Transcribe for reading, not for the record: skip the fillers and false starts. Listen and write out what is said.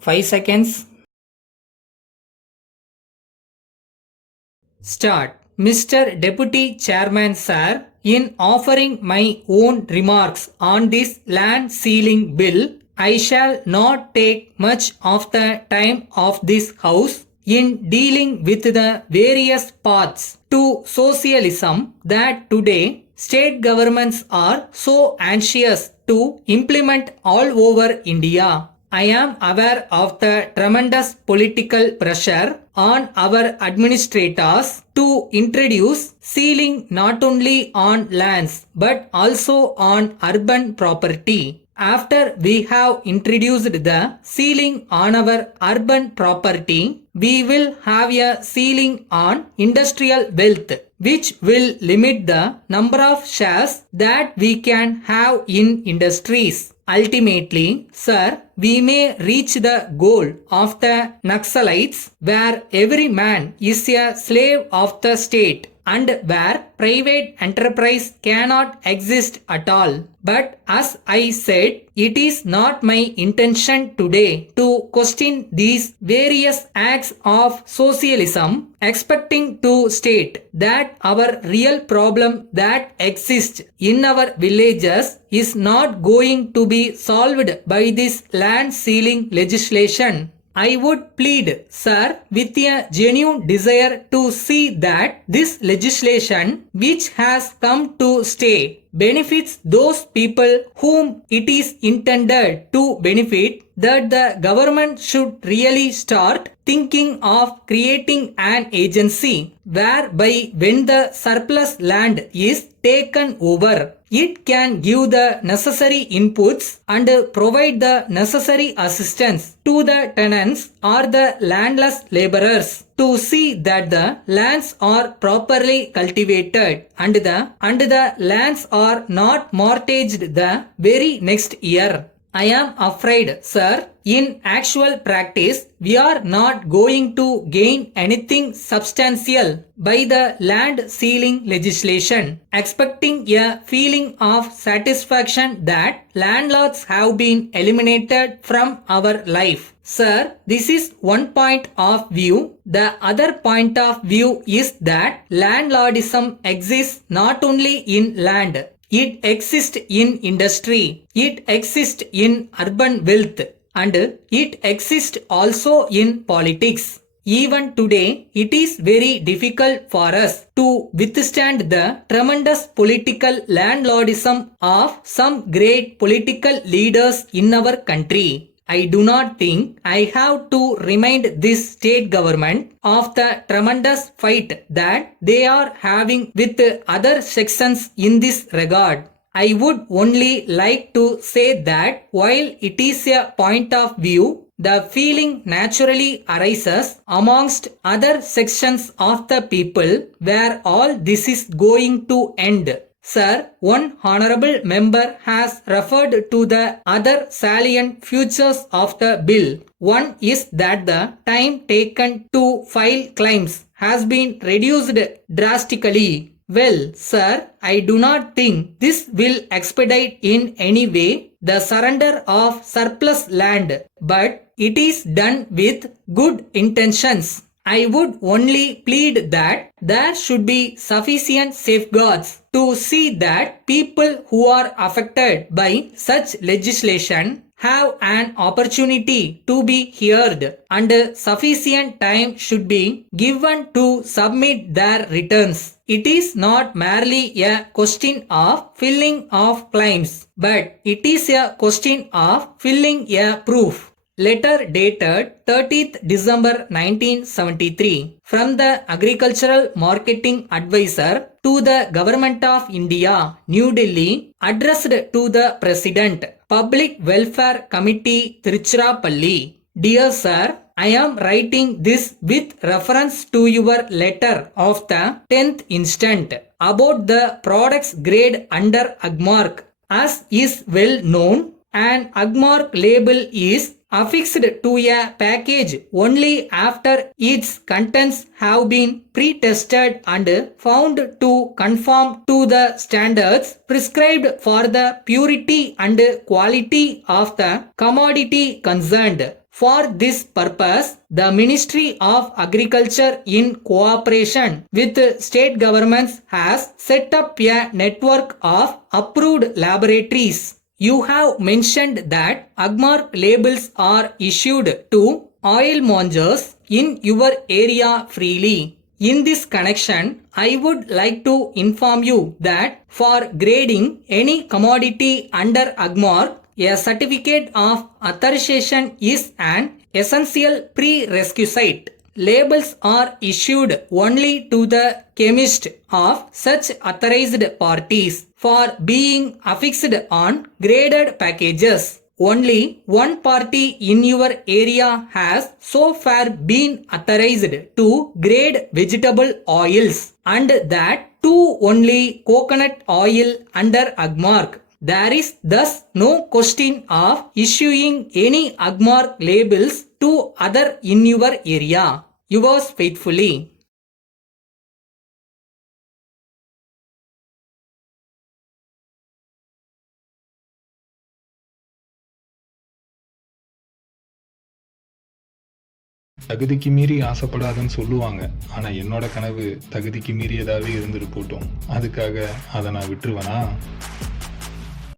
5 seconds. Start. Mr. Deputy Chairman Sir, in offering my own remarks on this land ceiling bill, I shall not take much of the time of this House in dealing with the various paths to socialism that today state governments are so anxious to implement all over India. I am aware of the tremendous political pressure on our administrators to introduce ceiling not only on lands but also on urban property. After we have introduced the ceiling on our urban property, we will have a ceiling on industrial wealth, which will limit the number of shares that we can have in industries. Ultimately, sir, we may reach the goal of the Naxalites where every man is a slave of the state and where private enterprise cannot exist at all. But as I said, it is not my intention today to question these various acts of socialism, expecting to state that our real problem that exists in our villages is not going to be solved by this land ceiling legislation. I would plead, sir, with a genuine desire to see that this legislation, which has come to stay, benefits those people whom it is intended to benefit, that the government should really start thinking of creating an agency whereby when the surplus land is taken over, it can give the necessary inputs and provide the necessary assistance to the tenants or the landless laborers to see that the lands are properly cultivated and the lands are not mortgaged the very next year. I am afraid, sir, in actual practice, we are not going to gain anything substantial by the land ceiling legislation, expecting a feeling of satisfaction that landlords have been eliminated from our life. Sir, this is one point of view. The other point of view is that landlordism exists not only in land. It exists in industry, it exists in urban wealth, and it exists also in politics. Even today, it is very difficult for us to withstand the tremendous political landlordism of some great political leaders in our country. I do not think I have to remind this state government of the tremendous fight that they are having with other sections in this regard. I would only like to say that while it is a point of view, the feeling naturally arises amongst other sections of the people where all this is going to end. Sir, one honorable member has referred to the other salient features of the bill. One is that the time taken to file claims has been reduced drastically. Well, sir, I do not think this will expedite in any way the surrender of surplus land, but it is done with good intentions. I would only plead that there should be sufficient safeguards to see that people who are affected by such legislation have an opportunity to be heard and sufficient time should be given to submit their returns. It is not merely a question of filling of claims, but it is a question of filling a proof. Letter dated 30th December 1973 from the Agricultural Marketing Advisor to the Government of India, New Delhi, addressed to the President, Public Welfare Committee, Tiruchirappalli. Dear Sir, I am writing this with reference to your letter of the 10th instant about the products grade under Agmark. As is well known, an Agmark label is affixed to a package only after its contents have been pre-tested and found to conform to the standards prescribed for the purity and quality of the commodity concerned. For this purpose, the Ministry of Agriculture in cooperation with state governments has set up a network of approved laboratories. You have mentioned that Agmark labels are issued to oil mongers in your area freely. In this connection, I would like to inform you that for grading any commodity under Agmark, a certificate of authorization is an essential prerequisite. Labels are issued only to the chemist of such authorized parties for being affixed on graded packages. Only one party in your area has so far been authorized to grade vegetable oils, and that too only coconut oil under Agmark. There is thus no question of issuing any Agmark labels to other in your area. Yours faithfully. தகுதிக்கு மீறி ஆசைப்படாதன்னு சொல்லுவாங்க. ஆனா என்னோட கனவு தகுதிக்கு மீறியதாவே இருந்துட்டு போட்டும். அதுக்காக அதை நான் விட்டுருவேனா?